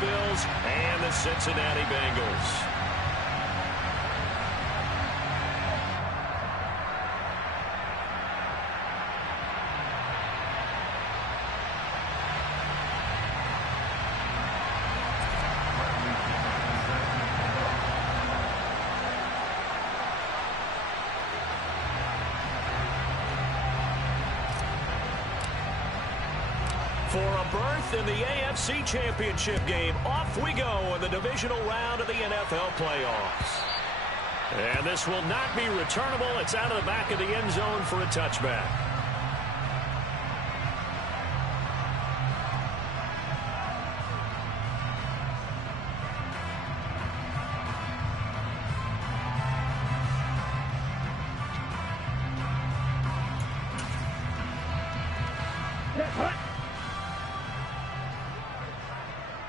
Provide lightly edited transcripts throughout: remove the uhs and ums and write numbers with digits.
Bills and the Cincinnati Bengals. For a berth in the AFC Championship game, off we go in the divisional round of the NFL playoffs. And this will not be returnable. It's out of the back of the end zone for a touchback.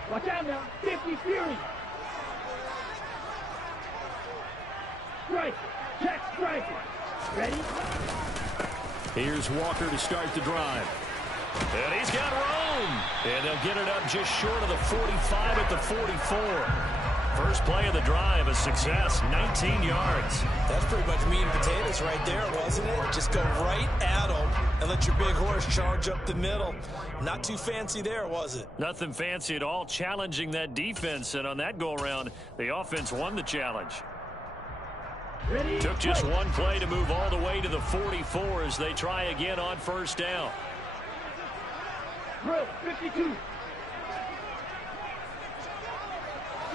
Watch out now, 50 Fury. Strike, check, strike. Ready? Here's Walker to start the drive. And he's got room. And they'll get it up just short of the 45 at the 44. First play of the drive, a success, 19 yards. That's pretty much meat and potatoes right there, wasn't it? Just go right at them and let your big horse charge up the middle. Not too fancy there, was it? Nothing fancy at all, challenging that defense. And on that go-around, the offense won the challenge. Ready? Took just one play to move all the way to the 44 as they try again on first down. Drill, 52.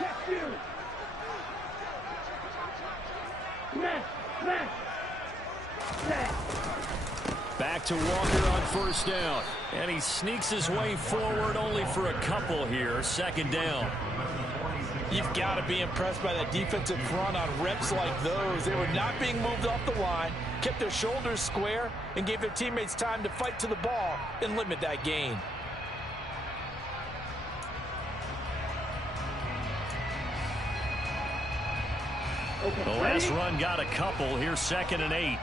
Check Fury. Smash, smash. Smash. Back to Walker on first down. And he sneaks his way forward only for a couple here. Second down. You've got to be impressed by that defensive front on reps like those. They were not being moved off the line, kept their shoulders square, and gave their teammates time to fight to the ball and limit that gain. The last run got a couple. Here's 2nd and 8.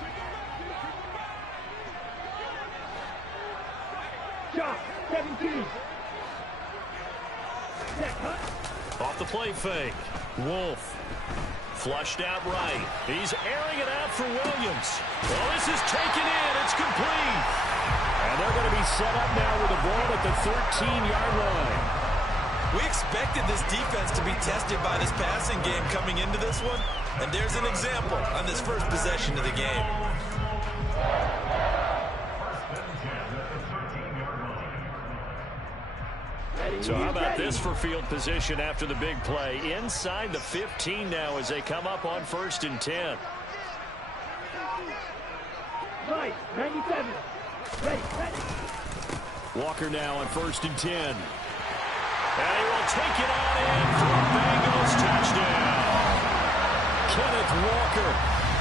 Shot, 17. Off the play fake. Wolf. Flushed out right. He's airing it out for Williams. Well, this is taken in. It's complete. And they're going to be set up now with the ball at the 13-yard line. We expected this defense to be tested by this passing game coming into this one. And there's an example on this first possession of the game. So how about this for field position after the big play? Inside the 15 now as they come up on 1st and 10. Right, 97. Ready, ready. Walker now on 1st and 10. And he will take it on in for a Bengals touchdown. Kenneth Walker,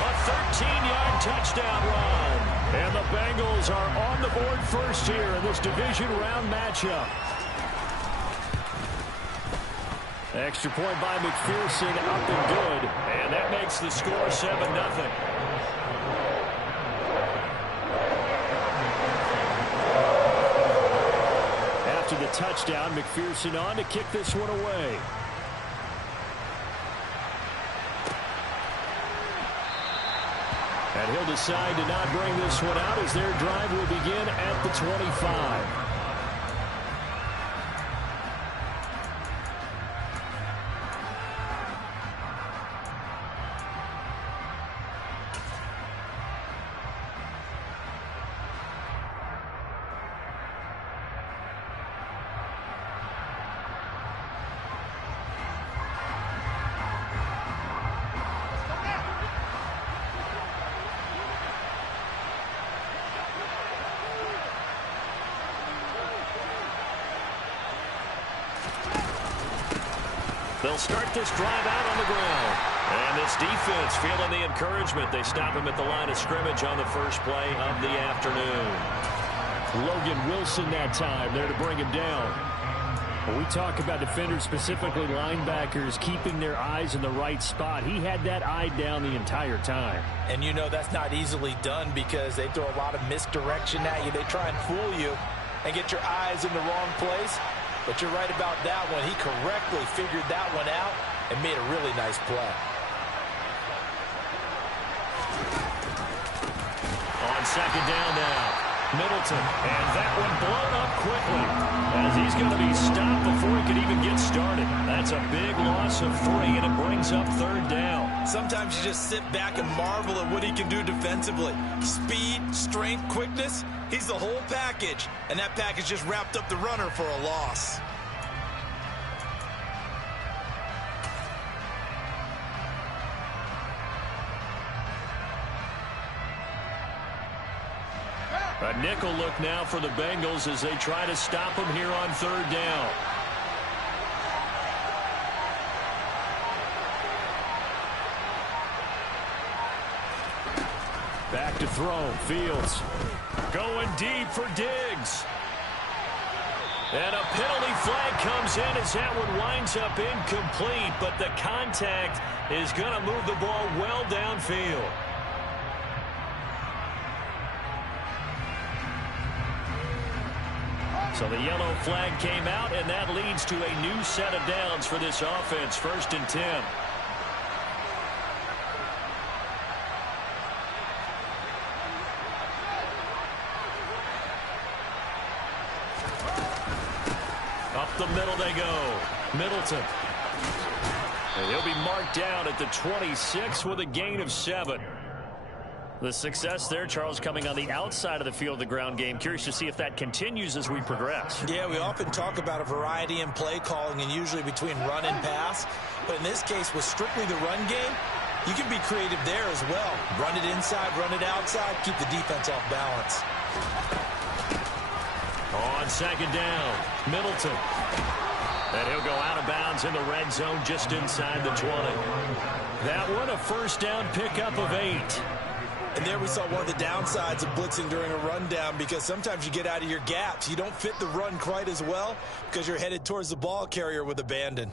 a 13-yard touchdown run. And the Bengals are on the board first here in this division round matchup. Extra point by McPherson, up and good. And that makes the score 7-0. After the touchdown, McPherson on to kick this one away. And he'll decide to not bring this one out as their drive will begin at the 25. They'll start this drive out on the ground. And this defense feeling the encouragement. They stop him at the line of scrimmage on the first play of the afternoon. Logan Wilson that time there to bring him down. When we talk about defenders, specifically linebackers, keeping their eyes in the right spot, he had that eye down the entire time. And you know that's not easily done because they throw a lot of misdirection at you. They try and fool you and get your eyes in the wrong place. But you're right about that one. He correctly figured that one out and made a really nice play. On second down now, Middleton, and that one blown up quickly as he's going to be stopped before he could even get started. That's a big loss of 3, and it brings up third down. Sometimes you just sit back and marvel at what he can do defensively. Speed, strength, quickness, he's the whole package, and that package just wrapped up the runner for a loss. A nickel look now for the Bengals as they try to stop him here on third down. Back to throw. Fields going deep for Diggs. And a penalty flag comes in as that one winds up incomplete, but the contact is going to move the ball well downfield. So the yellow flag came out, and that leads to a new set of downs for this offense. 1st and 10. Up the middle they go. Middleton. And he'll be marked down at the 26 with a gain of 7. The success there, Charles, coming on the outside of the field, the ground game. Curious to see if that continues as we progress. Yeah, we often talk about a variety in play calling and usually between run and pass. But in this case, with strictly the run game, you can be creative there as well. Run it inside, run it outside, keep the defense off balance. On second down, Middleton. And he'll go out of bounds in the red zone just inside the 20. That one, a first down pickup of 8. And there we saw one of the downsides of blitzing during a rundown, because sometimes you get out of your gaps. You don't fit the run quite as well because you're headed towards the ball carrier with abandon.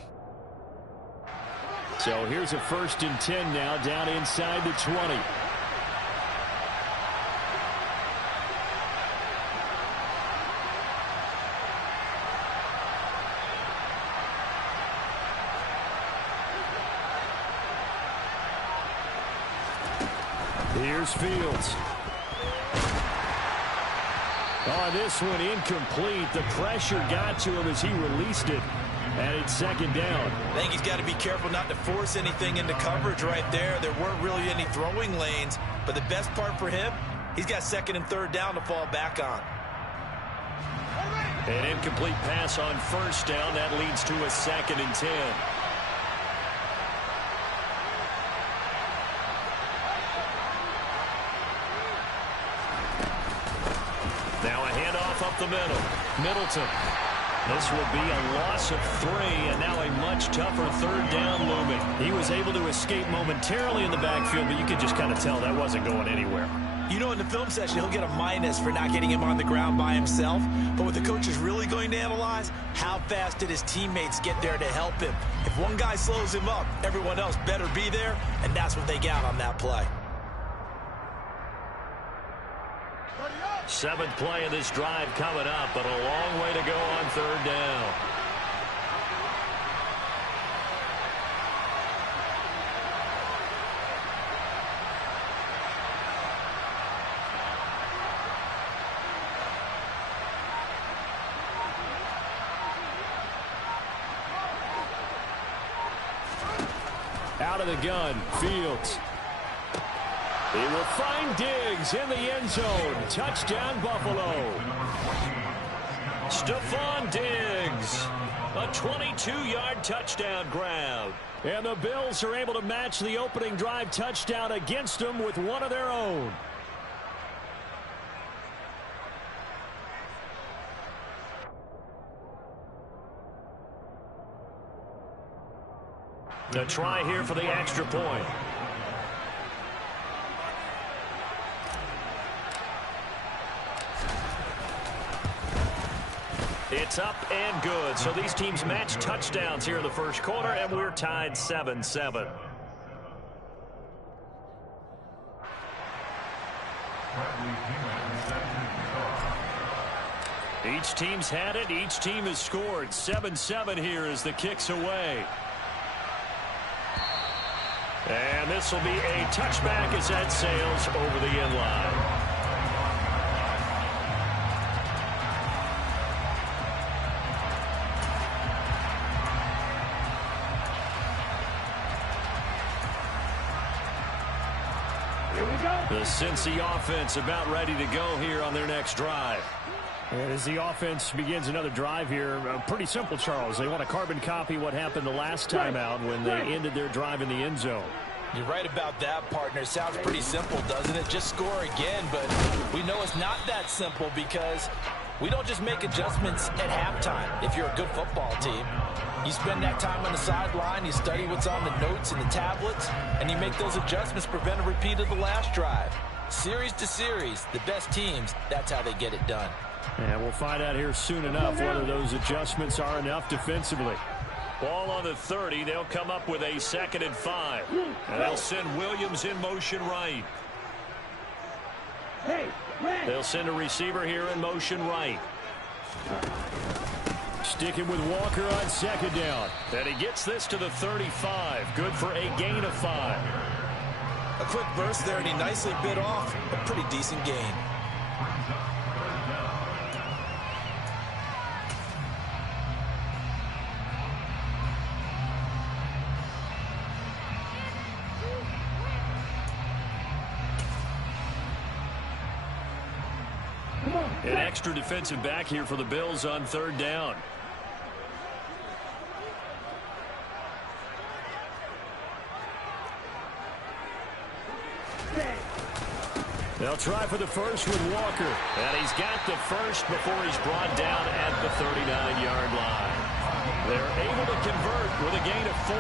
So here's a 1st and 10 now down inside the 20. Here's Fields. Oh, this one incomplete. The pressure got to him as he released it. And it's second down. I think he's got to be careful not to force anything into coverage right there. There weren't really any throwing lanes. But the best part for him, he's got 2nd and 3rd down to fall back on. An incomplete pass on 1st down. That leads to a 2nd and 10. Now a handoff up the middle. Middleton. This will be a loss of 3, and now a much tougher 3rd down looming. He was able to escape momentarily in the backfield, but you could just kind of tell that wasn't going anywhere. You know, in the film session, he'll get a minus for not getting him on the ground by himself. But what the coach is really going to analyze, how fast did his teammates get there to help him? If one guy slows him up, everyone else better be there, and that's what they got on that play. 7th play of this drive coming up, but a long way to go on 3rd down. Out of the gun, Fields. He will find Diggs in the end zone. Touchdown, Buffalo. Stephon Diggs. A 22-yard touchdown grab. And the Bills are able to match the opening drive touchdown against them with one of their own. The try here for the extra point. It's up and good. So these teams match touchdowns here in the first quarter, and we're tied 7-7. Each team's had it. Each team has scored. 7-7 here as the kick's away. And this will be a touchback as that sails over the end line. The Cincy offense about ready to go here on their next drive. And as the offense begins another drive here, pretty simple, Charles. They want to carbon copy what happened the last time out when they ended their drive in the end zone. You're right about that, partner. Sounds pretty simple, doesn't it? Just score again, but we know it's not that simple because we don't just make adjustments at halftime if you're a good football team. You spend that time on the sideline, you study what's on the notes and the tablets, and you make those adjustments, prevent a repeat of the last drive. Series to series, the best teams, that's how they get it done. And we'll find out here soon enough whether those adjustments are enough defensively. Ball on the 30. They'll come up with a 2nd and 5. And they'll send Williams in motion right. They'll send a receiver here in motion right. Sticking with Walker on 2nd down. And he gets this to the 35. Good for a gain of 5. A quick burst there, and he nicely bit off a pretty decent gain. An extra defensive back here for the Bills on 3rd down. They'll try for the first with Walker. And he's got the first before he's brought down at the 39-yard line. They're able to convert with a gain of 4.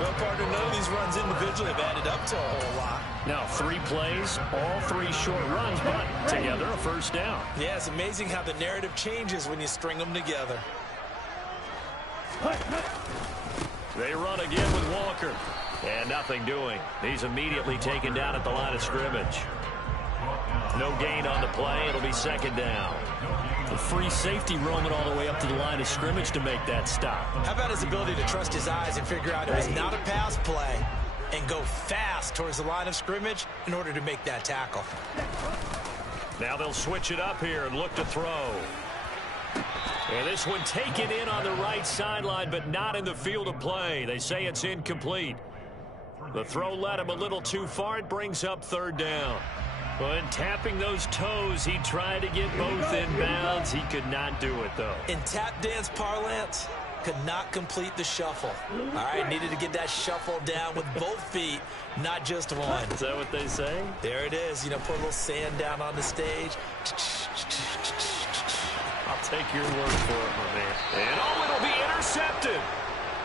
Well, partner, none of these runs individually have added up to a whole lot. Now 3 plays, all 3 short runs, but together a first down. Yeah, it's amazing how the narrative changes when you string them together. They run again with Walker. And nothing doing. He's immediately taken down at the line of scrimmage. No gain on the play. It'll be 2nd down. The free safety roaming all the way up to the line of scrimmage to make that stop. How about his ability to trust his eyes and figure out it was not a pass play and go fast towards the line of scrimmage in order to make that tackle. Now they'll switch it up here and look to throw. And this one taken in on the right sideline, but not in the field of play. They say it's incomplete. The throw led him a little too far. It brings up 3rd down. When tapping those toes, he tried to get both in bounds. He could not do it, though. In tap dance parlance, could not complete the shuffle. All right, needed to get that shuffle down with both feet, not just one. Is that what they say? There it is. You know, put a little sand down on the stage. I'll take your word for it, my man. And it'll be intercepted.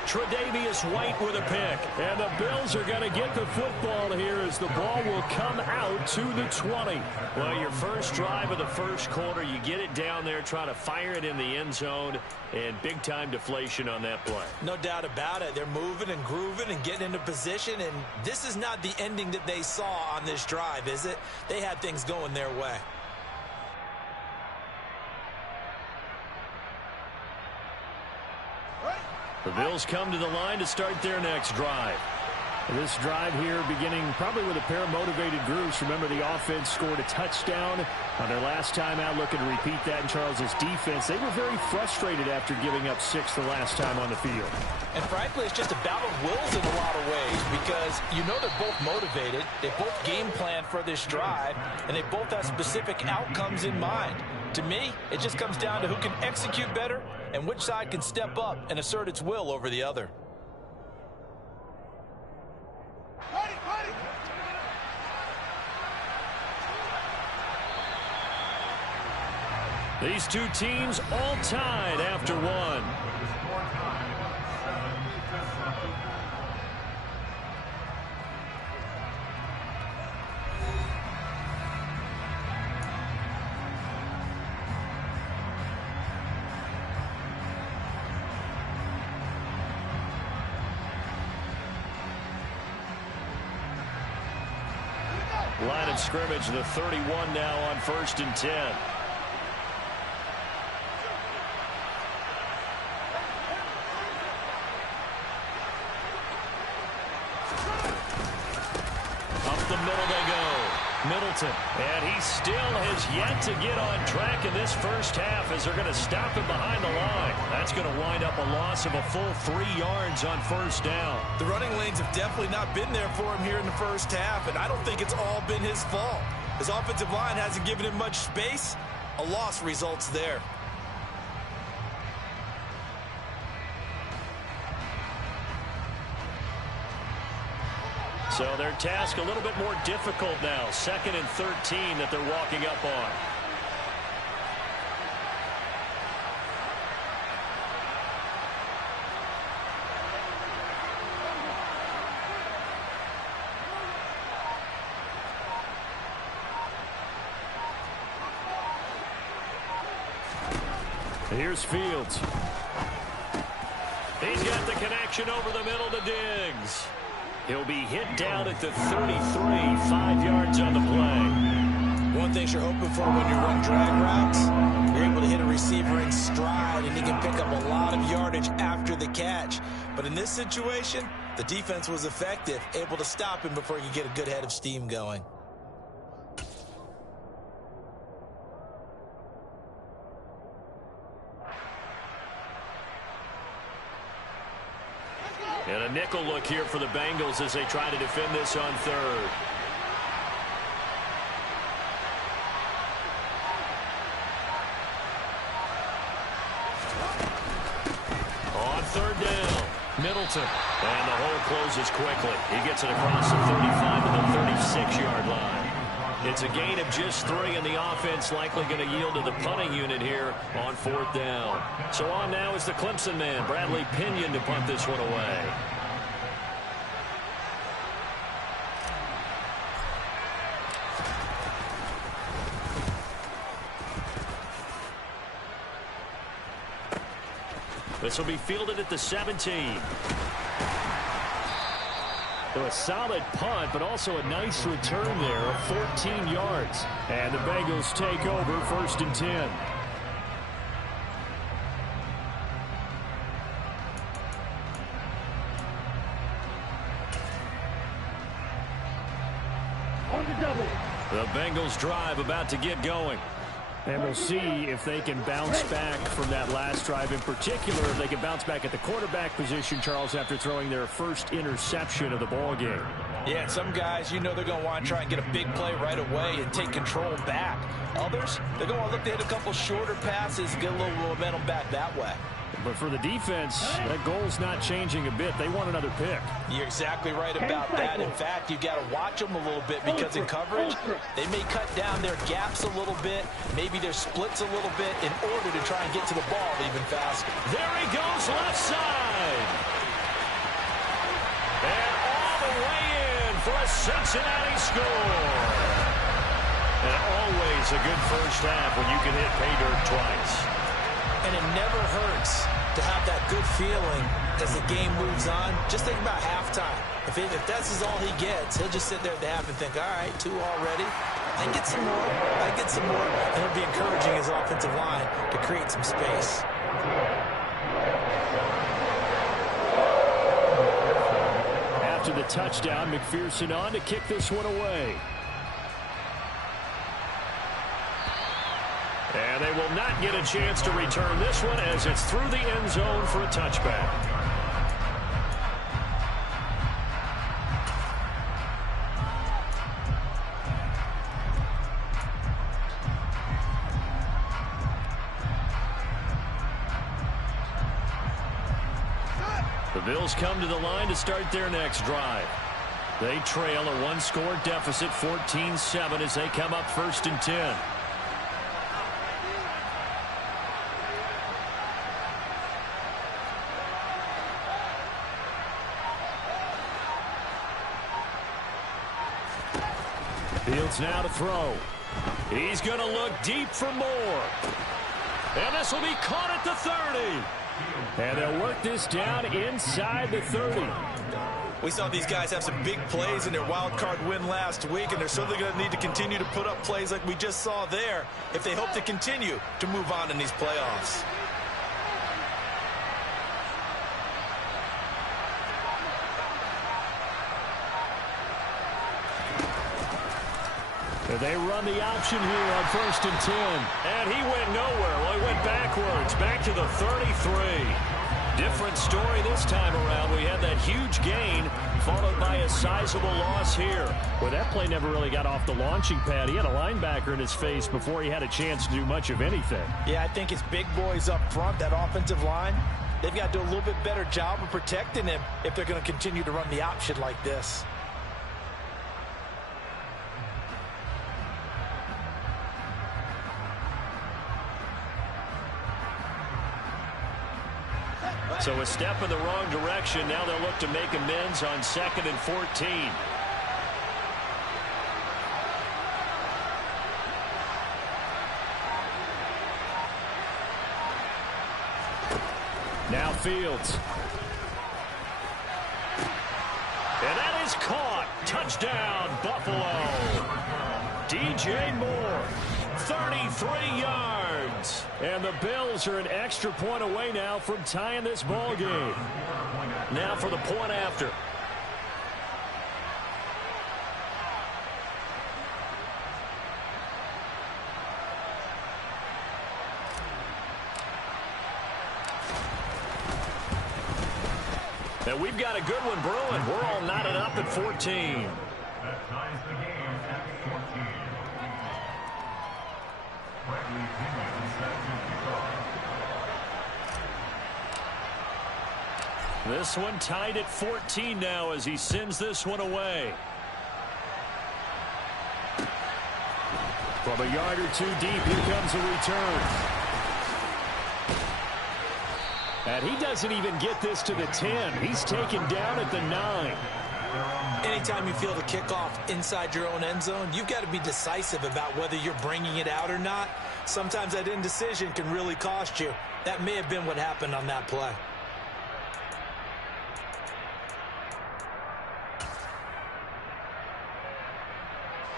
Tre'Davious White with a pick. And the Bills are going to get the football here as the ball will come out to the 20. Well, your first drive of the first quarter, you get it down there, try to fire it in the end zone, and big-time deflation on that play. No doubt about it. They're moving and grooving and getting into position, and this is not the ending that they saw on this drive, is it? They had things going their way. The Bills come to the line to start their next drive. This drive here beginning probably with a pair of motivated groups. Remember, the offense scored a touchdown on their last time out. Looking to repeat that in Charles's defense. They were very frustrated after giving up 6 the last time on the field. And frankly, it's just a battle of wills in a lot of ways because you know they're both motivated. They both game plan for this drive, and they both have specific outcomes in mind. To me, it just comes down to who can execute better and which side can step up and assert its will over the other. These two teams all tied after one. Line of scrimmage, the 31 now on 1st and 10. Up the middle they go. Middleton. And he still has yet to get on track in this first half as they're going to stop him behind the line. That's going to wind up a loss of a full 3 yards on first down. The running lanes have definitely not been there for him here in the first half, and I don't think it's all been his fault. His offensive line hasn't given him much space. A loss results there. So their task a little bit more difficult now. 2nd and 13 that they're walking up on. Here's Fields. He's got the connection over the middle to Diggs. He'll be hit down at the 33, 5 yards on the play. One thing you're hoping for when you run drag routes, you're able to hit a receiver in stride, and he can pick up a lot of yardage after the catch. But in this situation, the defense was effective, able to stop him before he could get a good head of steam going. And a nickel look here for the Bengals as they try to defend this on 3rd. On 3rd down, Middleton. And the hole closes quickly. He gets it across the 35 to the 36-yard line. It's a gain of just 3, and the offense likely going to yield to the punting unit here on 4th down. So on now is the Clemson man, Bradley Pinion, to punt this one away. This will be fielded at the 17. So a solid punt, but also a nice return there of 14 yards. And the Bengals take over 1st and 10. On the double. The Bengals drive about to get going. And we'll see if they can bounce back from that last drive in particular. If they can bounce back at the quarterback position, Charles, after throwing their first interception of the ball game. Yeah, and some guys, you know they're going to want to try and get a big play right away and take control back. Others, they're going to look to hit a couple shorter passes, get a little momentum back that way. But for the defense, that goal's not changing a bit. They want another pick. You're exactly right about that. In fact, you've got to watch them a little bit because in coverage, they may cut down their gaps a little bit, maybe their splits a little bit in order to try and get to the ball even faster. There he goes left side. And all the way in for a Cincinnati score. And always a good first half when you can hit pay dirt twice. And it never hurts to have that good feeling as the game moves on. Just think about halftime. If that's all he gets, he'll just sit there at the half and think, all right, 2 already. I get some more. I get some more. And he'll be encouraging his offensive line to create some space. After the touchdown, McPherson on to kick this one away. And they will not get a chance to return this one as it's through the end zone for a touchback. The Bills come to the line to start their next drive. They trail a 1-score deficit, 14-7, as they come up 1st and 10. Fields now to throw. He's going to look deep for more. And this will be caught at the 30. And they'll work this down inside the 30. We saw these guys have some big plays in their wild card win last week, and they're certainly going to need to continue to put up plays like we just saw there if they hope to continue to move on in these playoffs. They run the option here on 1st and 10. And he went nowhere. Well, he went backwards, back to the 33. Different story this time around. We had that huge gain, followed by a sizable loss here. Well, that play never really got off the launching pad. He had a linebacker in his face before he had a chance to do much of anything. Yeah, I think it's big boys up front, that offensive line. They've got to do a little bit better job of protecting him if they're going to continue to run the option like this. So a step in the wrong direction. Now they'll look to make amends on 2nd and 14. Now Fields. And that is caught. Touchdown, Buffalo. DJ Moore, 33 yards. And the Bills are an extra point away now from tying this ball game. Now for the point after. And we've got a good one brewing. We're all knotted up at 14. That ties the game at 14. This one tied at 14 now as he sends this one away. From a yard or two deep, here comes a return. And he doesn't even get this to the 10. He's taken down at the 9. Anytime you feel the kickoff inside your own end zone, you've got to be decisive about whether you're bringing it out or not. Sometimes that indecision can really cost you. That may have been what happened on that play.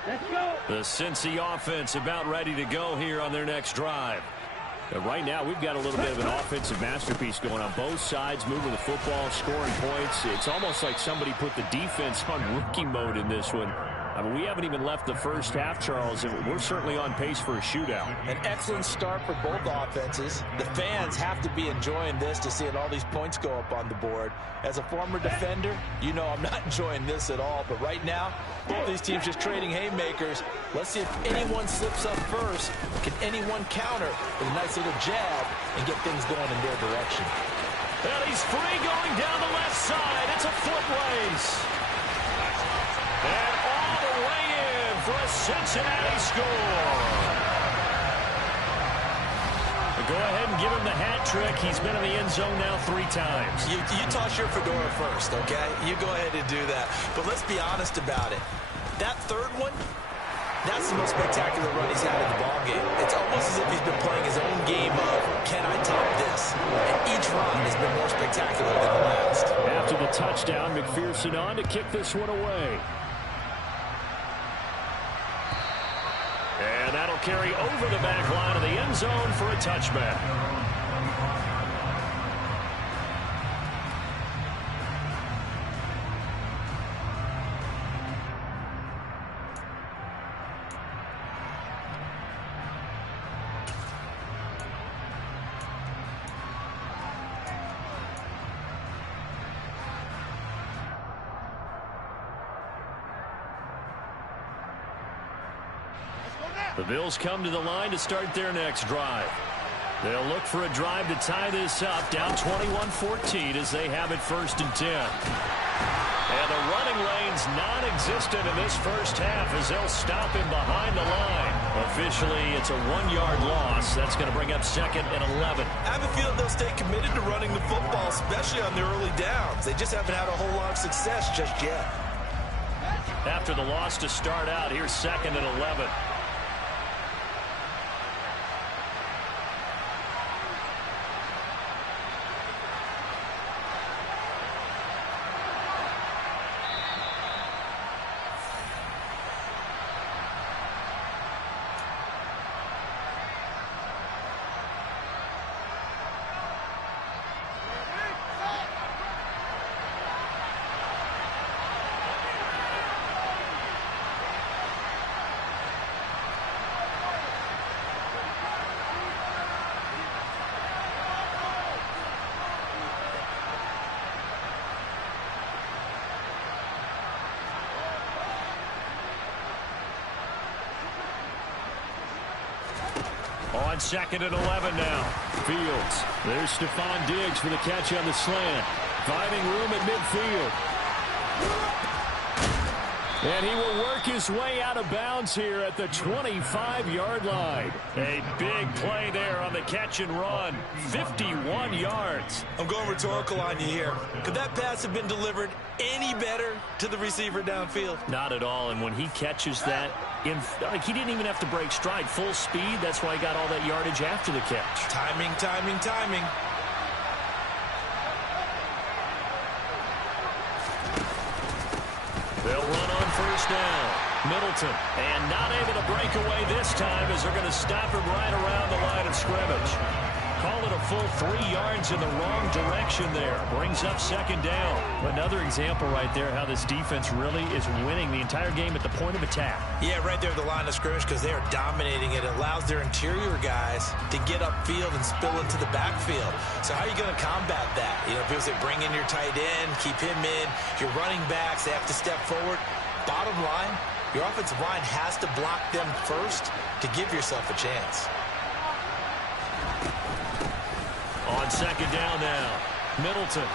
Let's go. The Cincy offense about ready to go here on their next drive. Right now, we've got a little bit of an offensive masterpiece going on both sides, moving the football, scoring points. It's almost like somebody put the defense on rookie mode in this one. I mean, we haven't even left the first half, Charles, and we're certainly on pace for a shootout. An excellent start for both offenses. The fans have to be enjoying this to seeing all these points go up on the board. As a former defender, you know I'm not enjoying this at all. But right now, both these teams just trading haymakers. Let's see if anyone slips up first. Can anyone counter with a nice little jab and get things going in their direction? And he's free going down the left side. It's a foot race. And all the way in for a Cincinnati score. Go ahead and give him the hat trick. He's been in the end zone now 3 times. You toss your fedora first, okay? You go ahead and do that. But let's be honest about it. That third one, that's the most spectacular run he's had in the ballgame. It's almost as if he's been playing his own game of, can I top this? And each run has been more spectacular than the last. After the touchdown, McPherson on to kick this one away. And that'll carry over the back line of the end zone for a touchback. The Bills come to the line to start their next drive. They'll look for a drive to tie this up, down 21-14 as they have it 1st and 10. And the running lane's non-existent in this first half as they'll stop him behind the line. Officially, it's a 1-yard loss. That's going to bring up 2nd and 11. I have a feeling they'll stay committed to running the football, especially on their early downs. They just haven't had a whole lot of success just yet. After the loss to start out, here's 2nd and 11. on 2nd and 11 now. Fields. There's Stephon Diggs for the catch on the slant. Finding room at midfield. And he will work his way out of bounds here at the 25-yard line. A big play there on the catch and run. 51 yards. I'm going rhetorical on you here. Could that pass have been delivered any better to the receiver downfield? Not at all. And when he catches that, he didn't even have to break stride. Full speed. That's why he got all that yardage after the catch. Timing, timing, timing. They'll run on first down. Middleton. And not able to break away this time as they're going to stop him right around the line of scrimmage. Call it a full 3 yards in the wrong direction there. Brings up 2nd down. Another example right there how this defense really is winning the entire game at the point of attack. Yeah, right there at the line of scrimmage because they are dominating it. It allows their interior guys to get upfield and spill into the backfield. So how are you going to combat that? You know, people say bring in your tight end, keep him in. Your running backs, they have to step forward. Bottom line, your offensive line has to block them first to give yourself a chance. On 2nd down now, Middleton.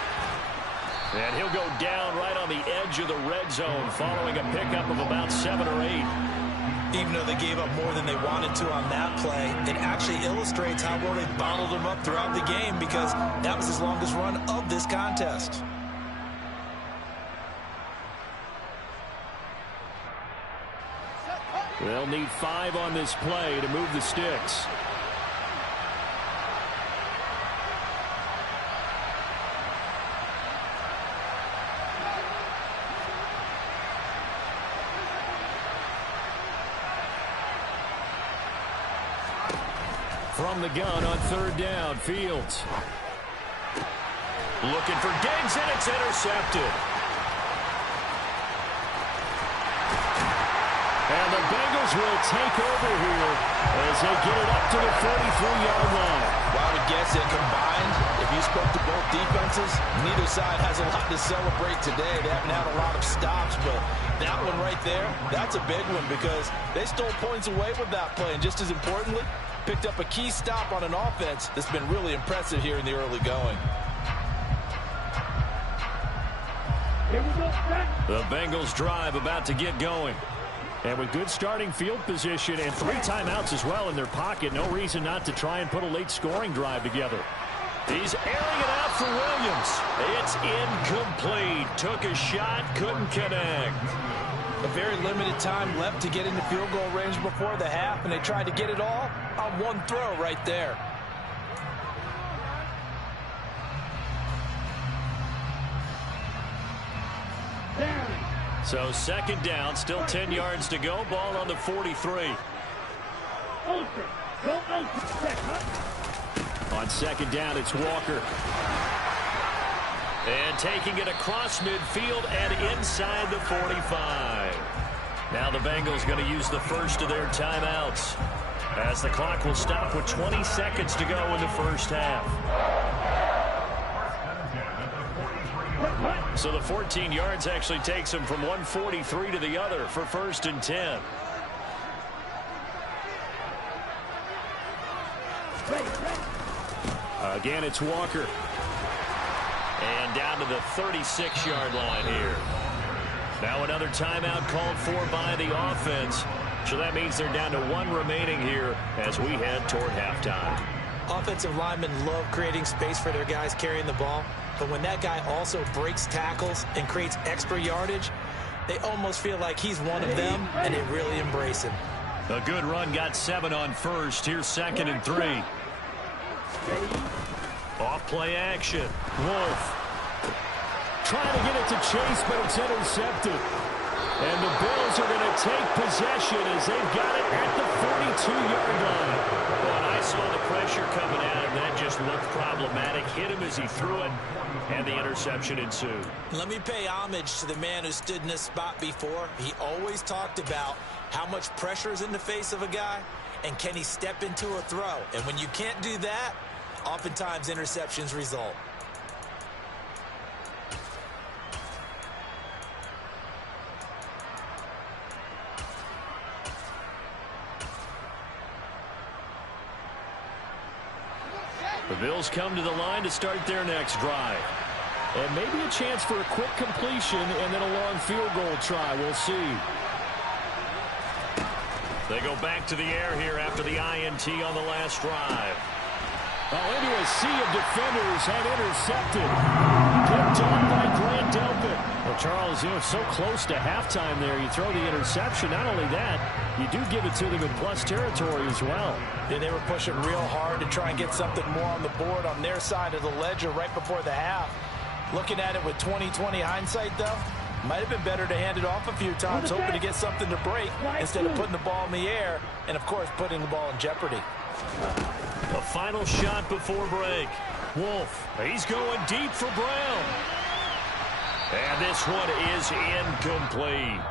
And he'll go down right on the edge of the red zone following a pickup of about 7 or 8. Even though they gave up more than they wanted to on that play, it actually illustrates how well they bottled them up throughout the game because that was his longest run of this contest. They'll need 5 on this play to move the sticks. From the gun on 3rd down, Fields. Looking for Diggs, and it's intercepted. And the Bengals will take over here as they get it up to the 43-yard line. Well, I would guess that combined, if you spoke to both defenses, neither side has a lot to celebrate today. They haven't had a lot of stops, but that one right there, that's a big one because they stole points away with that play. And just as importantly, picked up a key stop on an offense that's been really impressive here in the early going. The Bengals drive about to get going. And with good starting field position and 3 timeouts as well in their pocket, no reason not to try and put a late scoring drive together. He's airing it out for Williams. It's incomplete. Took a shot, couldn't connect. A very limited time left to get into field goal range before the half, and they tried to get it all on one throw right there. So 2nd down, still 10 yards to go. Ball on the 43. On 2nd down, it's Walker. And taking it across midfield and inside the 45. Now the Bengals going to use the first of their timeouts as the clock will stop with 20 seconds to go in the first half. So the 14 yards actually takes him from 143 to the other for 1st and 10. Again, it's Walker. And down to the 36-yard line here. Now another timeout called for by the offense. So that means they're down to 1 remaining here as we head toward halftime. Offensive linemen love creating space for their guys carrying the ball. But when that guy also breaks tackles and creates extra yardage, they almost feel like he's one of them, and they really embrace him. A good run got 7 on first. Here's 2nd and 3. Off play action. Wolf trying to get it to Chase, but it's intercepted. And the Bills are going to take possession as they've got it at the 42-yard line. Well, and I saw the pressure coming at him. That just looked problematic. Hit him as he threw it, and the interception ensued. Let me pay homage to the man who stood in this spot before. He always talked about how much pressure is in the face of a guy, and can he step into a throw. And when you can't do that, oftentimes interceptions result. Bills come to the line to start their next drive. And maybe a chance for a quick completion and then a long field goal try. We'll see. They go back to the air here after the INT on the last drive. Oh, into a sea of defenders and intercepted. Picked off by Grant Delpit. Well, Charles, so close to halftime there. You throw the interception. Not only that, you do give it to them in plus territory as well. Yeah, they were pushing real hard to try and get something more on the board on their side of the ledger right before the half. Looking at it with 20/20 hindsight, though, might have been better to hand it off a few times, hoping to get something to break instead of putting the ball in the air and, of course, putting the ball in jeopardy. A final shot before break. Wolf, he's going deep for Brown. And this one is incomplete.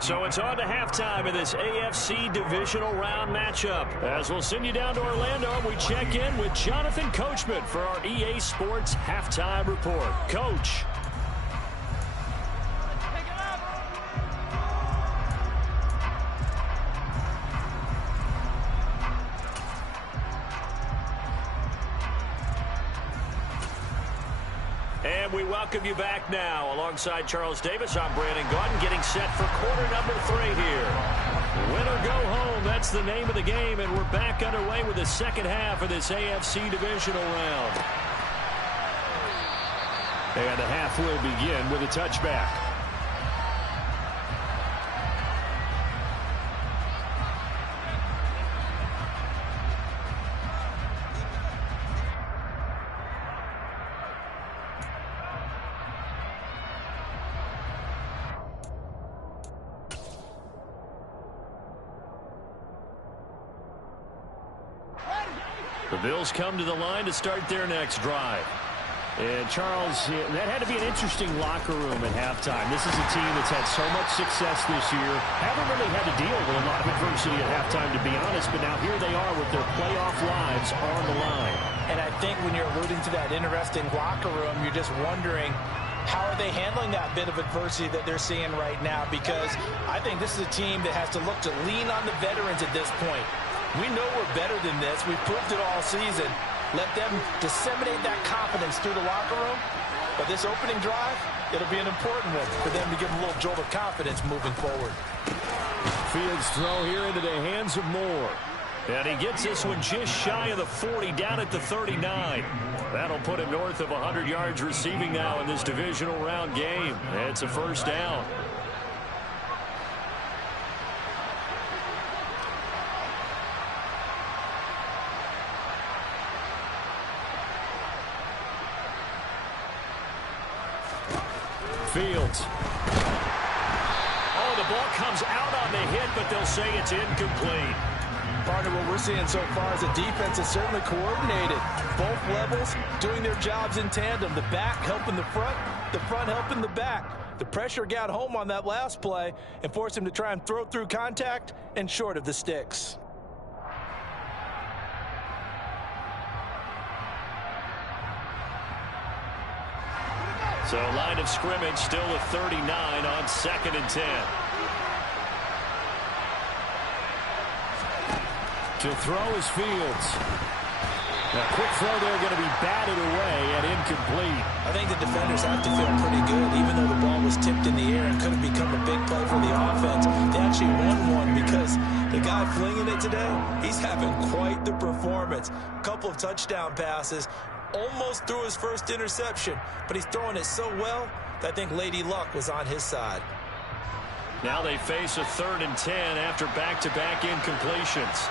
So it's on to halftime in this AFC divisional round matchup. As we'll send you down to Orlando, we check in with Jonathan Coachman for our EA Sports Halftime Report. Coach. And we welcome you back now. Alongside Charles Davis, I'm Brandon Gaudin, getting set for quarter number 3 here. Win or go home, that's the name of the game, and we're back underway with the second half of this AFC divisional round. And the half will begin with a touchback. The Bills come to the line to start their next drive. And, Charles, that had to be an interesting locker room at halftime. This is a team that's had so much success this year. Haven't really had to deal with a lot of adversity at halftime, to be honest. But now here they are with their playoff lives on the line. And I think when you're alluding to that interesting locker room, you're just wondering, how are they handling that bit of adversity that they're seeing right now? Because I think this is a team that has to look to lean on the veterans at this point. We know we're better than this. We've proved it all season. Let them disseminate that confidence through the locker room. But this opening drive, it'll be an important one for them to give them a little jolt of confidence moving forward. Fields throw here into the hands of Moore. And he gets this one just shy of the 40, down at the 39. That'll put him north of 100 yards receiving now in this divisional round game. It's a first down. Fields. Oh, the ball comes out on the hit, but they'll say it's incomplete. Partner, what we're seeing so far is the defense is certainly coordinated. Both levels doing their jobs in tandem. The back helping the front helping the back. The pressure got home on that last play and forced him to try and throw through contact and short of the sticks. So line of scrimmage still a 39 on 2nd and 10. To throw is Fields. A quick throw there going to be batted away and incomplete. I think the defenders have to feel pretty good, even though the ball was tipped in the air and could have become a big play for the offense. They actually won one because the guy flinging it today, he's having quite the performance. A couple of touchdown passes. Almost threw his first interception, but he's throwing it so well that I think Lady Luck was on his side. Now they face a 3rd and 10 after back-to-back incompletions.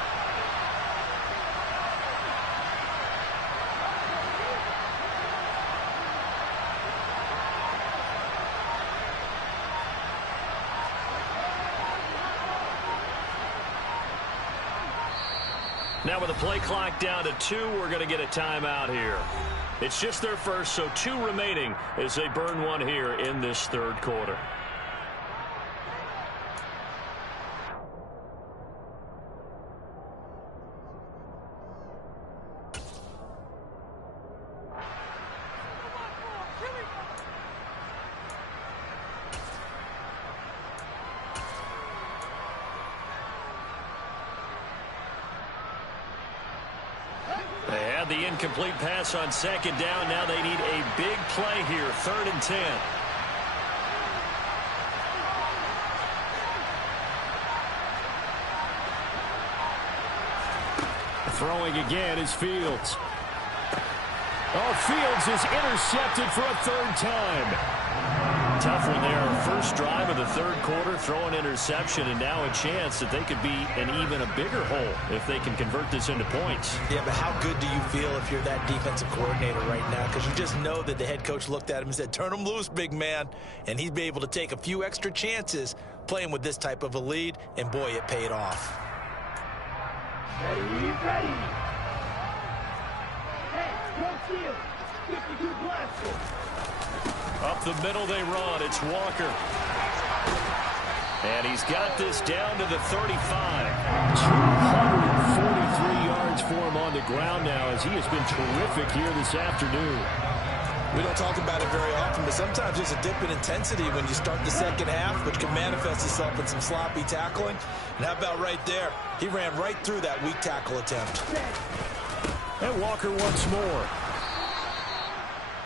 Now with the play clock down to 2, we're going to get a timeout here. It's just their first, so 2 remaining as they burn one here in this 3rd quarter. incomplete pass on second down. Now they need a big play here, 3rd and 10. Throwing again is Fields. Oh, Fields is intercepted for a 3rd time. Tough one there. First drive of the 3rd quarter, throw an interception, and now a chance that they could be in even a bigger hole if they can convert this into points. Yeah, but how good do you feel if you're that defensive coordinator right now? Because you just know that the head coach looked at him and said, turn him loose, big man. And he'd be able to take a few extra chances playing with this type of a lead, and boy, it paid off. Ready. Hey, don't steal. 52 blaster. Up the middle they run. It's Walker. And he's got this down to the 35. 243 yards for him on the ground now as he has been terrific here this afternoon. We don't talk about it very often, but sometimes there's a dip in intensity when you start the second half, which can manifest itself in some sloppy tackling. And how about right there? He ran right through that weak tackle attempt. And Walker once more.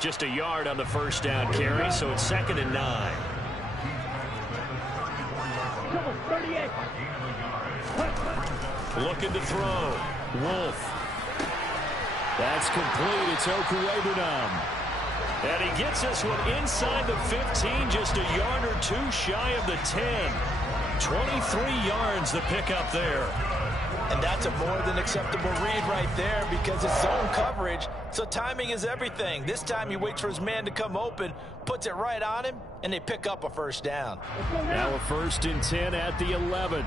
Just a yard on the first down carry, so it's 2nd and 9. Come on, 38. Looking to throw. Wolf. That's complete. It's Okurebanam. And he gets this one inside the 15, just a yard or two shy of the 10. 23 yards the pickup there. And that's a more than acceptable read right there because it's zone coverage, so timing is everything. This time he waits for his man to come open, puts it right on him, and they pick up a first down. Now a 1st and 10 at the 11.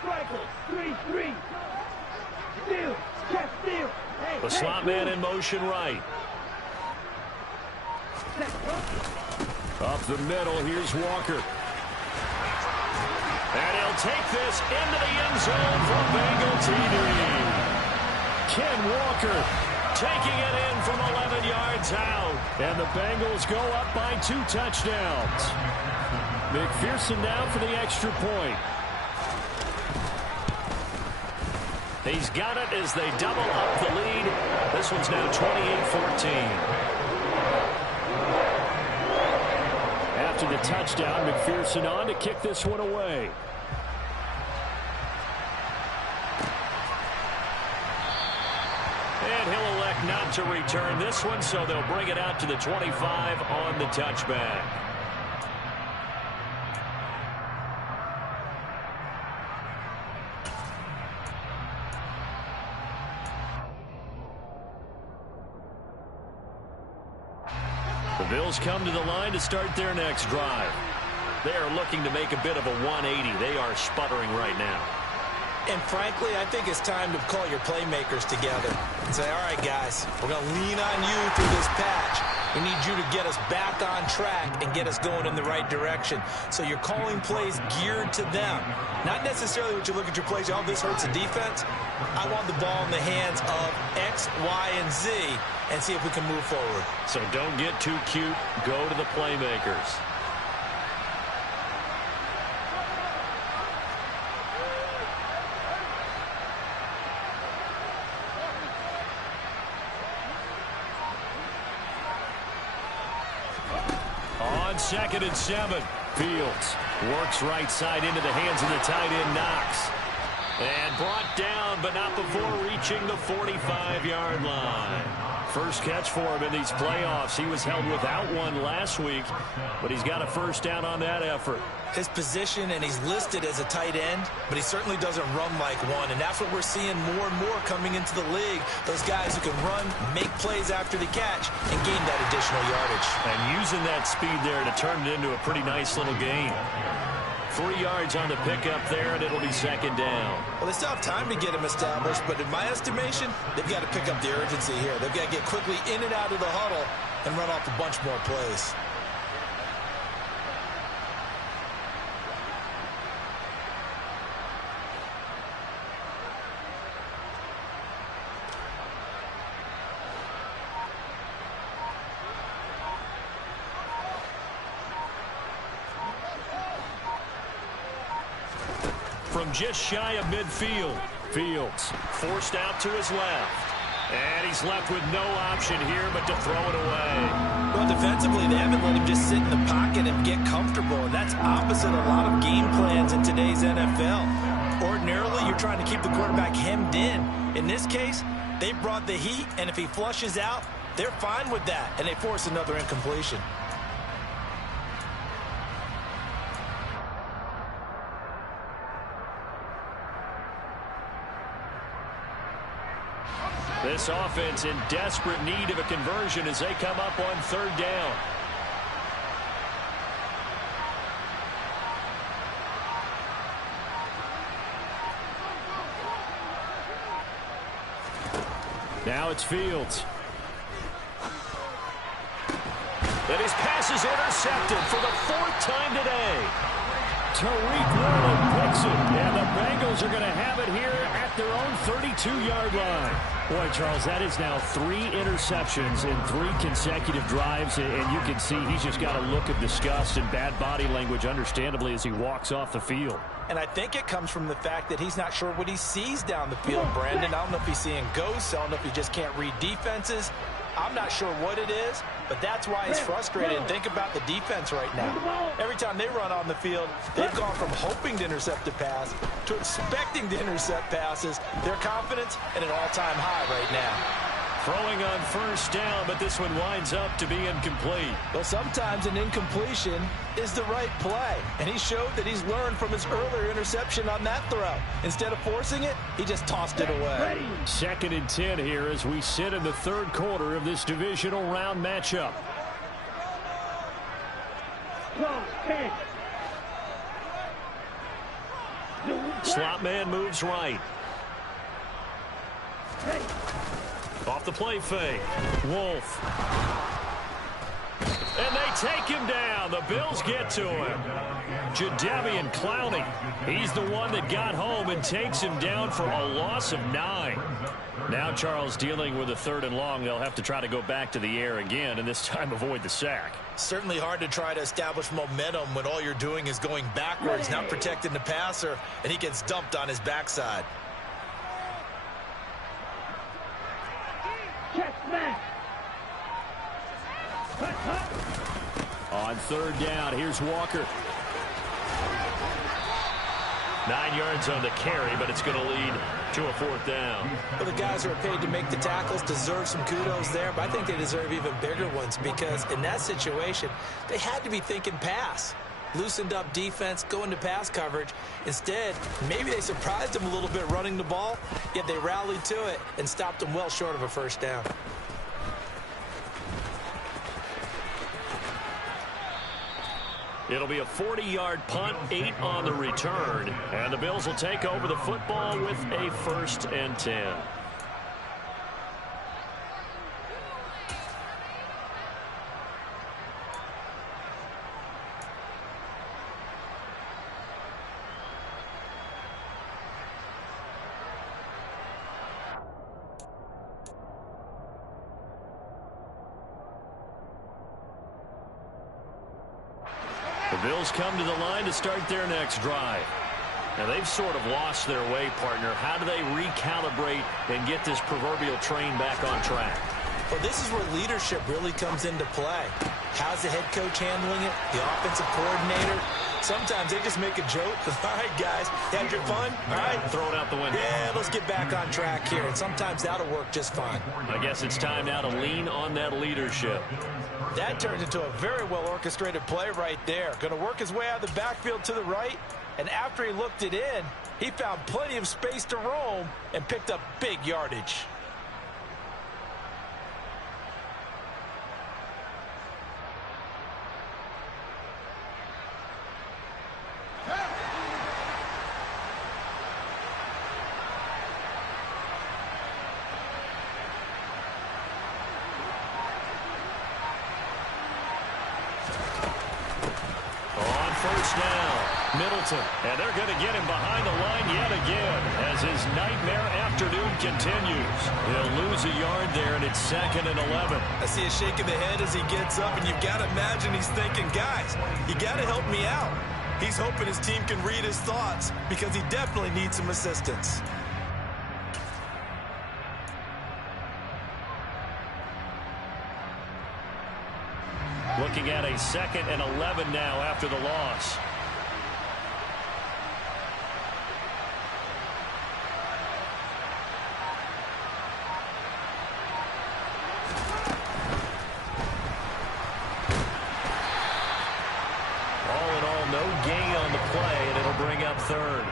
Striker, 3-3. Steal, catch steal. Hey, The slot man in motion right. Up the middle, here's Walker. And he'll take this into the end zone for Bengal TD. Ken Walker Taking it in from 11 yards out. And the Bengals go up by 2 touchdowns. McPherson now for the extra point. He's got it as they double up the lead. This one's now 28-14. After the touchdown, McPherson on to kick this one away. And he'll elect not to return this one, so they'll bring it out to the 25 on the touchback. The Bills come to the line to start their next drive. They are looking to make a bit of a 180. They are sputtering right now. And frankly, I think it's time to call your playmakers together and say, all right, guys, we're going to lean on you through this patch. We need you to get us back on track and get us going in the right direction. So you're calling plays geared to them. Not necessarily what you look at your plays, oh, this hurts the defense. I want the ball in the hands of X, Y, and Z and see if we can move forward. So don't get too cute. Go to the playmakers. On 2nd and 7, Fields works right side into the hands of the tight end Knox. And brought down, but not before reaching the 45-yard line. First catch for him in these playoffs. He was held without one last week, but he's got a first down on that effort. His position, and he's listed as a tight end, but he certainly doesn't run like one, and that's what we're seeing more and more coming into the league. Those guys who can run, make plays after the catch, and gain that additional yardage. And using that speed there to turn it into a pretty nice little gain. 3 yards on the pickup there, and it'll be 2nd down. Well, they still have time to get him established, but in my estimation, they've got to pick up the urgency here. They've got to get quickly in and out of the huddle and run off a bunch more plays. From just shy of midfield, Fields forced out to his left. And he's left with no option here but to throw it away. Well, defensively, they haven't let him just sit in the pocket and get comfortable. And that's opposite a lot of game plans in today's NFL. Ordinarily, you're trying to keep the quarterback hemmed in. In this case, they brought the heat, and if he flushes out, they're fine with that, and they force another incompletion. This offense in desperate need of a conversion as they come up on third down. Now it's Fields. And his pass is intercepted for the fourth time today. Tariq Woolen picks it, and the Bengals are going to have it here at their own 32-yard line. Boy, Charles, that is now 3 interceptions in 3 consecutive drives, and you can see he's just got a look of disgust and bad body language, understandably, as he walks off the field. And I think it comes from the fact that he's not sure what he sees down the field, Brandon. I don't know if he's seeing ghosts. I don't know if he just can't read defenses. I'm not sure what it is, but that's why he's frustrated. Think about the defense right now. Every time they run on the field, they've gone from hoping to intercept a pass to expecting to intercept passes. Their confidence at an all-time high right now. Throwing on first down, but this one winds up to be incomplete. Well, sometimes an incompletion is the right play, and he showed that he's learned from his earlier interception on that throw. Instead of forcing it, he just tossed it away. 2nd and 10 here as we sit in the third quarter of this divisional round matchup. Slot man moves right. Off the play fake. Wolf. And they take him down. The Bills get to him. Jadeveon Clowney. He's the one that got home and takes him down for a loss of 9. Now Charles dealing with a 3rd and long. They'll have to try to go back to the air again and this time avoid the sack. Certainly hard to try to establish momentum when all you're doing is going backwards, not protecting the passer, and he gets dumped on his backside. On 3rd down, here's Walker. 9 yards on the carry, but it's going to lead to a 4th down. Well, the guys who are paid to make the tackles deserve some kudos there, but I think they deserve even bigger ones because in that situation, they had to be thinking pass. Loosened up defense, going to pass coverage. Instead, maybe they surprised them a little bit running the ball, yet they rallied to it and stopped them well short of a first down. It'll be a 40-yard punt, 8 on the return, and the Bills will take over the football with a 1st and 10. The Bills come to the line to start their next drive. Now, they've sort of lost their way, partner. How do they recalibrate and get this proverbial train back on track? Well, this is where leadership really comes into play. How's the head coach handling it? The offensive coordinator? Sometimes they just make a joke. All right, guys, had your fun? All right. Throw it out the window. Yeah, let's get back on track here. And sometimes that'll work just fine. I guess it's time now to lean on that leadership. That turns into a very well-orchestrated play right there. Going to work his way out of the backfield to the right. And after he looked it in, he found plenty of space to roam and picked up big yardage. And they're going to get him behind the line yet again as his nightmare afternoon continues. He'll lose a yard there, and it's 2nd and 11. I see a shake of the head as he gets up, and you've got to imagine he's thinking, guys, you got to help me out. He's hoping his team can read his thoughts because he definitely needs some assistance. Looking at a 2nd and 11 now after the loss. All in all, no gain on the play, and it'll bring up 3rd.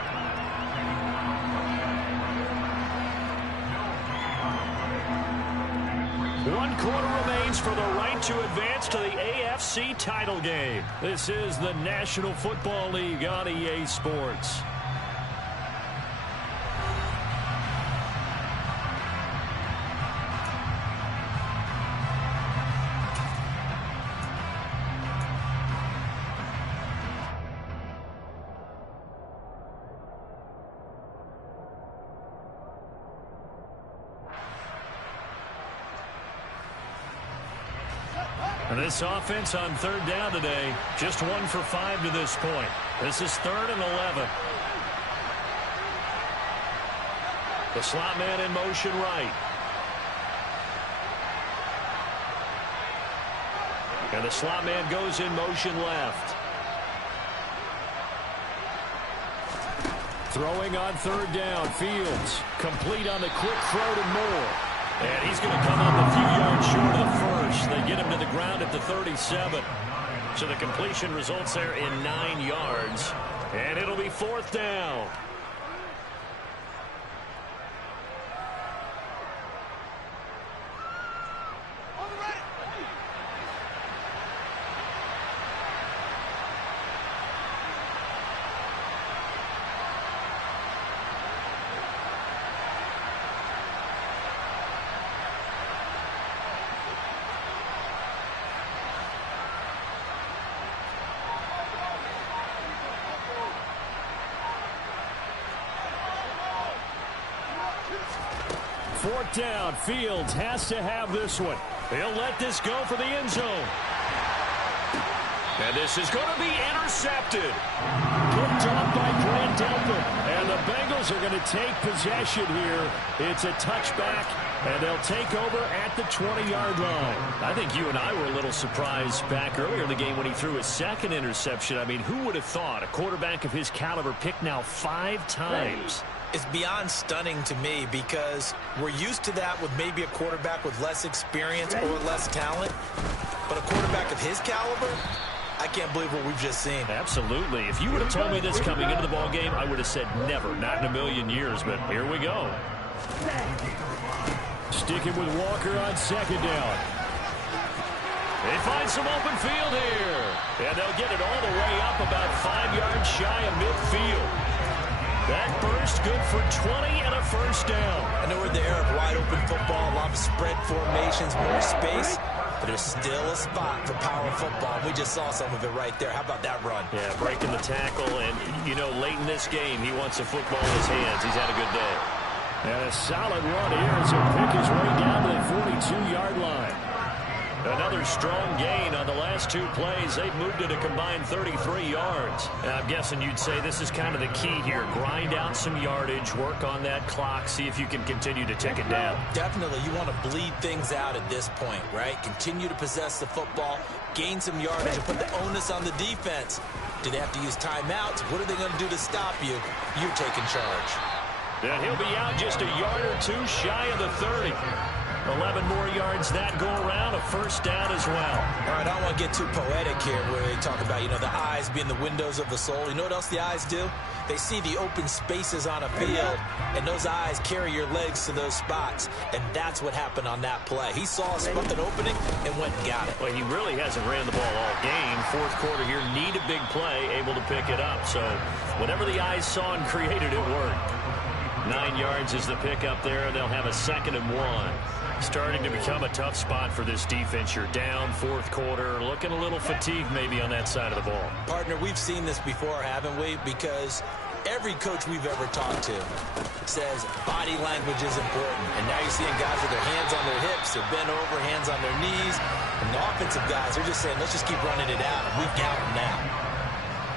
One quarter remains for the right to advance to the AFC title game. This is the National Football League on EA Sports. And this offense on 3rd down today, just 1 for 5 to this point. This is 3rd and 11. The slot man in motion right. And the slot man goes in motion left. Throwing on 3rd down, Fields. Complete on the quick throw to Moore. And he's going to come up a few yards short of the first. They get him to the ground at the 37. So the completion results there in 9 yards. And it'll be 4th down. Fourth down, Fields has to have this one. He'll let this go for the end zone. And this is going to be intercepted. Picked off by Grant Delpit. And the Bengals are going to take possession here. It's a touchback, and they'll take over at the 20-yard line. I think you and I were a little surprised back earlier in the game when he threw his 2nd interception. I mean, who would have thought a quarterback of his caliber picked now 5 times? It's beyond stunning to me because we're used to that with maybe a quarterback with less experience or less talent. But a quarterback of his caliber, I can't believe what we've just seen. Absolutely. If you would have told me this coming into the ball game, I would have said never, not in a million years. But here we go. Sticking with Walker on 2nd down. They find some open field here. And they'll get it all the way up about 5 yards shy of midfield. That burst good for 20 and a first down. I know we're in the era of wide-open football, a lot of spread formations, more space, but there's still a spot for power football. We just saw some of it right there. How about that run? Yeah, breaking the tackle, and, you know, late in this game, he wants the football in his hands. He's had a good day. And a solid run here as he'll pick his way down to the 42-yard line. Another strong gain on the last 2 plays. They've moved it a combined 33 yards. And I'm guessing you'd say this is kind of the key here. Grind out some yardage, work on that clock, see if you can continue to tick it down. Definitely. You want to bleed things out at this point, right? Continue to possess the football, gain some yardage, and put the onus on the defense. Do they have to use timeouts? What are they going to do to stop you? You're taking charge. And he'll be out just a yard or 2 shy of the 30. 11 more yards that go around, a first down as well. All right, I don't want to get too poetic here where they talk about, you know, the eyes being the windows of the soul. You know what else the eyes do? They see the open spaces on a field, and those eyes carry your legs to those spots, and that's what happened on that play. He saw a spot, an opening, and went and got it. Well, he really hasn't ran the ball all game. Fourth quarter here, need a big play, able to pick it up. So whatever the eyes saw and created, it worked. 9 yards is the pickup there, and they'll have a 2nd and 1. Starting to become a tough spot for this defense. You're down fourth quarter, looking a little fatigued maybe on that side of the ball. Partner, we've seen this before, haven't we? Because every coach we've ever talked to says body language is important. And now you're seeing guys with their hands on their hips, they're bent over, hands on their knees. And the offensive guys, they're just saying, let's just keep running it out. We've got them now.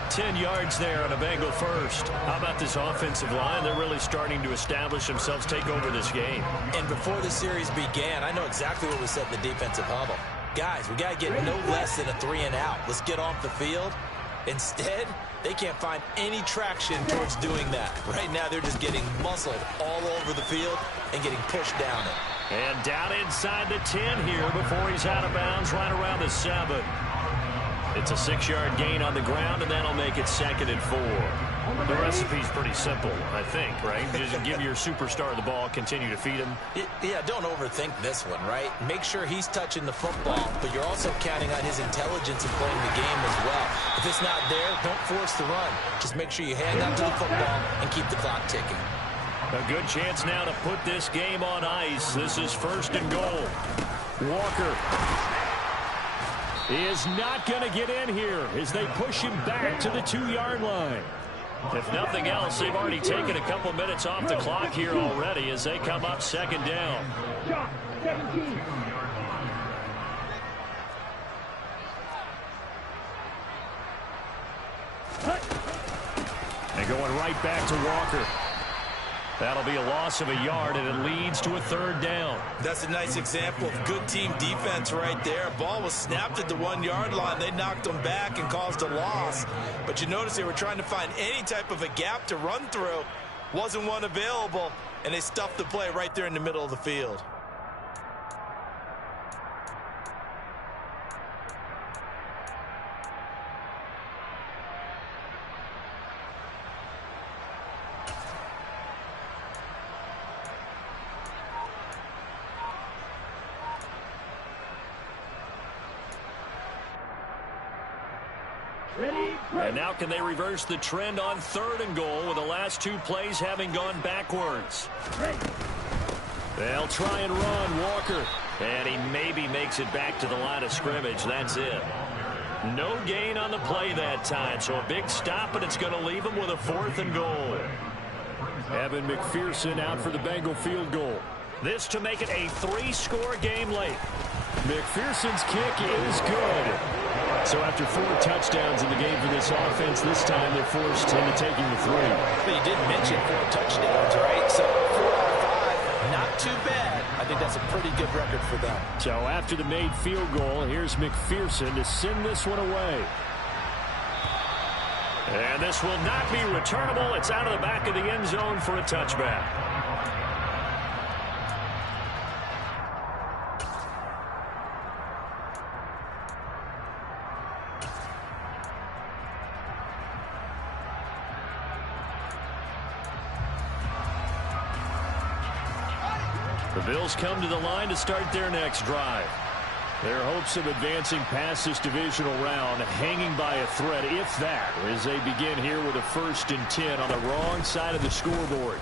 10 yards there on a Bengal first. How about this offensive line? They're really starting to establish themselves, take over this game. And before the series began, I know exactly what was said in the defensive huddle. Guys, we got to get no less than a 3-and-out. Let's get off the field. Instead, they can't find any traction towards doing that. Right now, they're just getting muscled all over the field and getting pushed down it. And down inside the 10 here before he's out of bounds, right around the 7. It's a 6-yard gain on the ground, and that'll make it 2nd and 4. The recipe's pretty simple, I think, right? Just give your superstar the ball, continue to feed him. Yeah, don't overthink this one, right? Make sure he's touching the football, but you're also counting on his intelligence in playing the game as well. If it's not there, don't force the run. Just make sure you hang on to the football and keep the clock ticking. A good chance now to put this game on ice. This is 1st and goal. Walker is not going to get in here as they push him back to the 2-yard line. If nothing else, they've already taken a couple minutes off the clock here already as they come up 2nd down. Shot, 17. And going right back to Walker. That'll be a loss of a yard, and it leads to a 3rd down. That's a nice example of good team defense right there. Ball was snapped at the 1-yard line. They knocked them back and caused a loss. But you notice they were trying to find any type of a gap to run through. Wasn't one available, and they stuffed the play right there in the middle of the field. And now can they reverse the trend on 3rd and goal with the last 2 plays having gone backwards? They'll try and run Walker. And he maybe makes it back to the line of scrimmage. That's it. No gain on the play that time. So a big stop, and it's going to leave him with a 4th and goal. Evan McPherson out for the Bengal field goal. This to make it a 3-score game late. McPherson's kick is good. So after 4 touchdowns in the game for this offense, this time they're forced into taking the 3. But you did mention 4 touchdowns, right? So 4 out of 5, not too bad. I think that's a pretty good record for them. So after the made field goal, here's McPherson to send this one away. And this will not be returnable. It's out of the back of the end zone for a touchback. The Bills come to the line to start their next drive. Their hopes of advancing past this divisional round hanging by a thread, if that, as they begin here with a 1st and 10 on the wrong side of the scoreboard.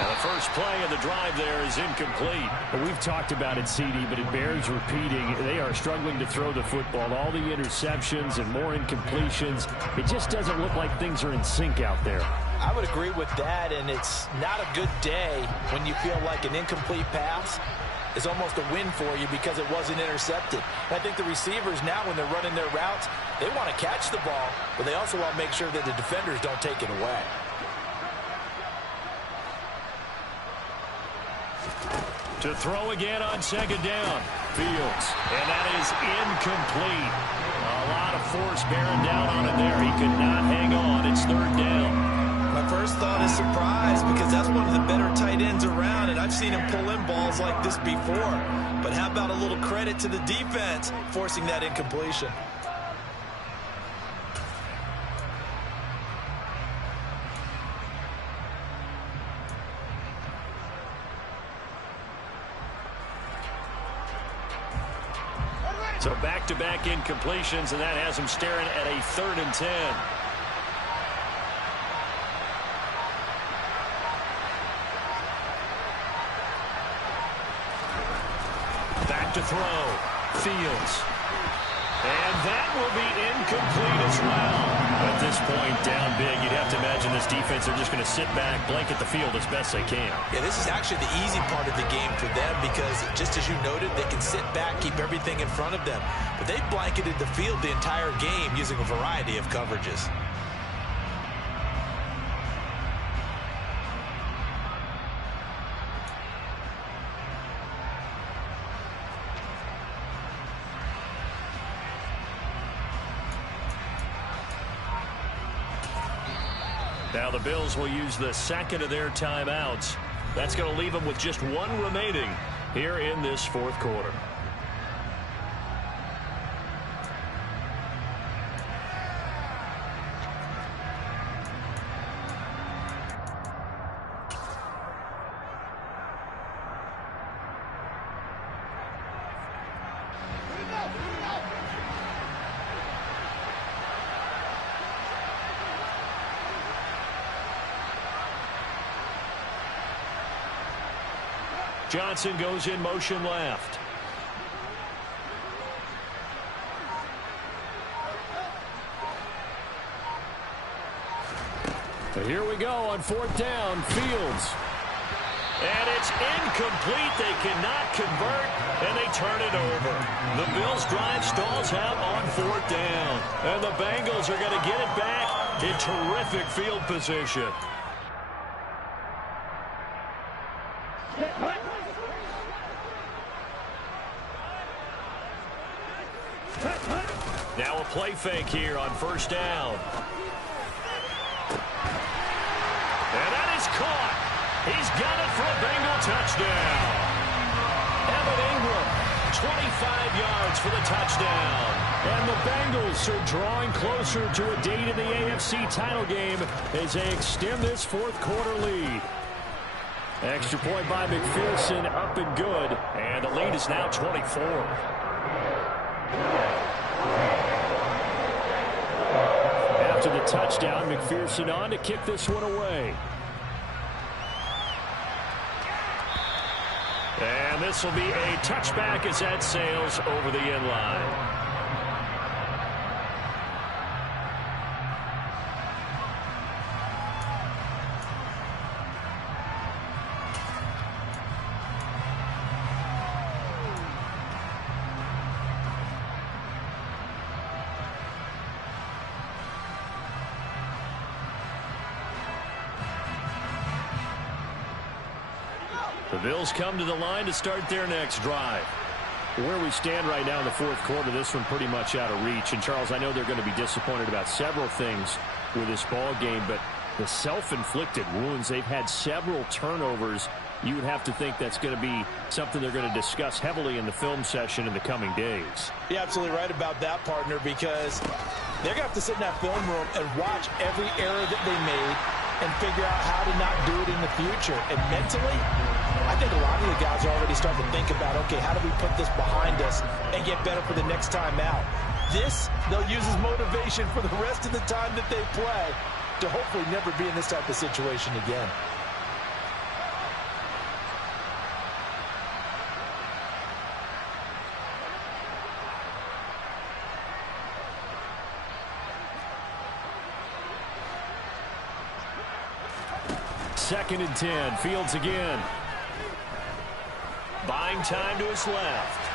And the first play of the drive there is incomplete. Well, we've talked about it, CD, but it bears repeating. They are struggling to throw the football. All the interceptions and more incompletions. It just doesn't look like things are in sync out there. I would agree with that, and it's not a good day when you feel like an incomplete pass is almost a win for you because it wasn't intercepted. And I think the receivers now, when they're running their routes, they want to catch the ball, but they also want to make sure that the defenders don't take it away. To throw again on 2nd down. Fields. And that is incomplete. A lot of force bearing down on him there. He could not hang on. It's 3rd down. My first thought is surprise because that's one of the better tight ends around, and I've seen him pull in balls like this before. But how about a little credit to the defense forcing that incompletion? So back-to-back incompletions, and that has him staring at a 3rd and 10. Back to throw. Fields. And that will be incomplete as well. At this point, down big, you'd have to imagine this defense, they're just going to sit back, blanket the field as best they can. Yeah, this is actually the easy part of the game for them because, just as you noted, they can sit back, keep everything in front of them. But they blanketed the field the entire game using a variety of coverages. Now the Bills will use the second of their timeouts. That's going to leave them with just one remaining here in this fourth quarter. Johnson goes in motion left. Here we go on fourth down. Fields. And it's incomplete. They cannot convert, and they turn it over. The Bills' drive stalls out on fourth down. And the Bengals are going to get it back in terrific field position. Now a play fake here on first down. And that is caught. He's got it for a Bengal touchdown. Evan Ingram, 25 yards for the touchdown. And the Bengals are drawing closer to a date in the AFC title game as they extend this fourth quarter lead. Extra point by McPherson, up and good. And the lead is now 24. After the touchdown, McPherson on to kick this one away. And this will be a touchback as that sails over the end line. The Bills come to the line to start their next drive. Where we stand right now in the fourth quarter, this one pretty much out of reach. And, Charles, I know they're going to be disappointed about several things with this ball game, but the self-inflicted wounds, they've had several turnovers. You would have to think that's going to be something they're going to discuss heavily in the film session in the coming days. You're absolutely right about that, partner, because they're going to have to sit in that film room and watch every error that they made and figure out how to not do it in the future. And mentally, I think a lot of the guys are already starting to think about, okay, how do we put this behind us and get better for the next time out? This, they'll use as motivation for the rest of the time that they play to hopefully never be in this type of situation again. Second and 10. Fields again. Buying time to his left.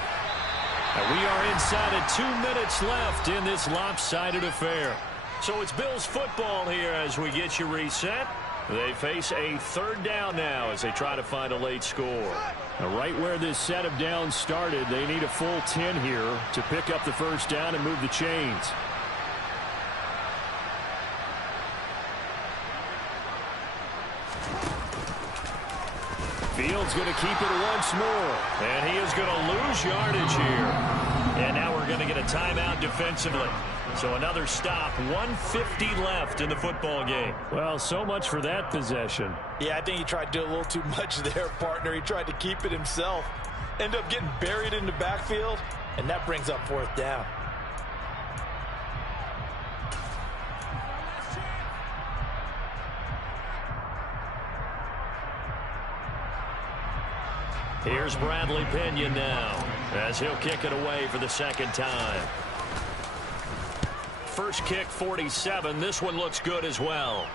And we are inside of 2 minutes left in this lopsided affair. So it's Bills football here as we get you reset. They face a third down now as they try to find a late score. Now, right where this set of downs started, they need a full 10 here to pick up the first down and move the chains. Fields going to keep it once more. And he is going to lose yardage here. And now we're going to get a timeout defensively. So another stop, 1:50 left in the football game. Well, so much for that possession. Yeah, I think he tried to do a little too much there, partner. He tried to keep it himself. Ended up getting buried in the backfield, and that brings up fourth down. Here's Bradley Pinion now as he'll kick it away for the second time. First kick, 47. This one looks good as well.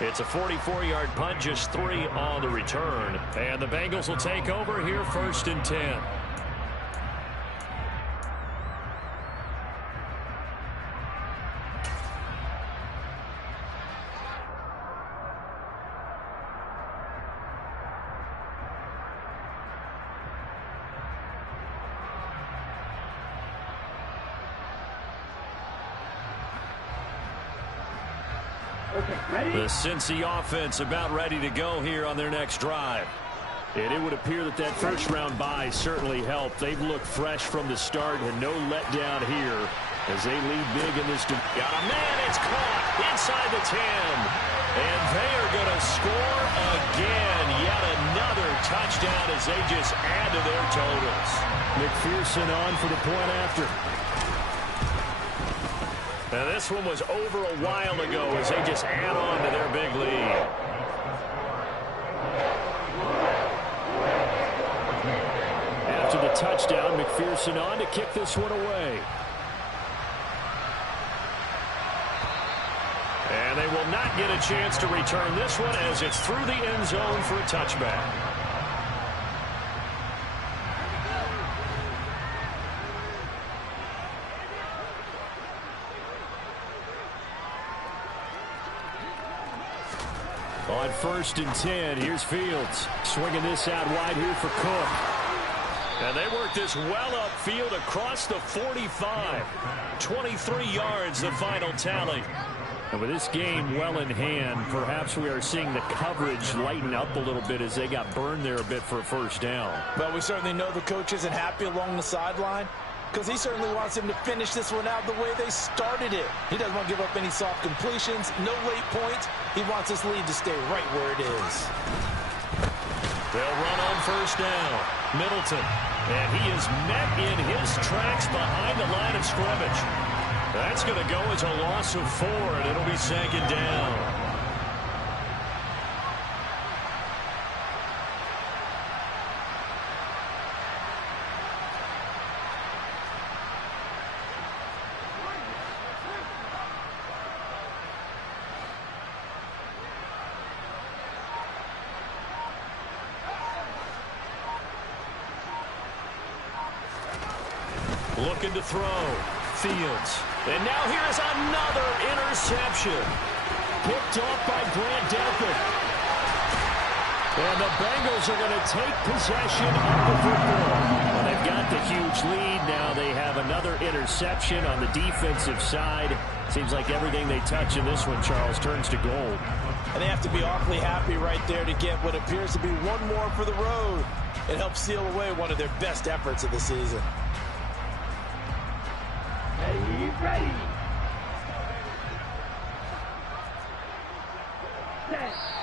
It's a 44-yard punt, just 3 on the return. And the Bengals will take over here, first and 10. The Cincy offense about ready to go here on their next drive. And it would appear that that first-round bye certainly helped. They've looked fresh from the start and no letdown here as they lead big in this. Got a man, it's caught inside the 10. And they are going to score again. Yet another touchdown as they just add to their totals. McPherson on for the point after. Now this one was over a while ago as they just add on to their big lead. After the touchdown, McPherson on to kick this one away. And they will not get a chance to return this one as it's through the end zone for a touchback. On 1st and 10, here's Fields. Swinging this out wide here for Cook. And they work this well upfield across the 45. 23 yards, the final tally. And with this game well in hand, perhaps we are seeing the coverage lighten up a little bit as they got burned there a bit for a first down. Well, we certainly know the coach isn't happy along the sideline because he certainly wants him to finish this one out the way they started it. He doesn't want to give up any soft completions, no late points. He wants this lead to stay right where it is. They'll run on first down. Middleton. And he is met in his tracks behind the line of scrimmage. That's going to go as a loss of 4, and it'll be second down. Looking to throw. Fields. And now here's another interception. Picked off by Grant Delpit. And the Bengals are going to take possession of the football. Well, they've got the huge lead. Now they have another interception on the defensive side. Seems like everything they touch in this one, Charles, turns to gold. And they have to be awfully happy right there to get what appears to be one more for the road. It helps seal away one of their best efforts of the season. Ready.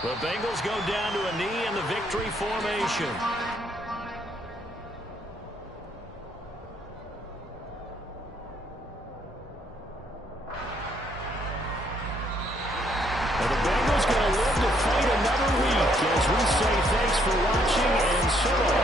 The Bengals go down to a knee in the victory formation. And the Bengals going to live to fight another week as we say thanks for watching and so long.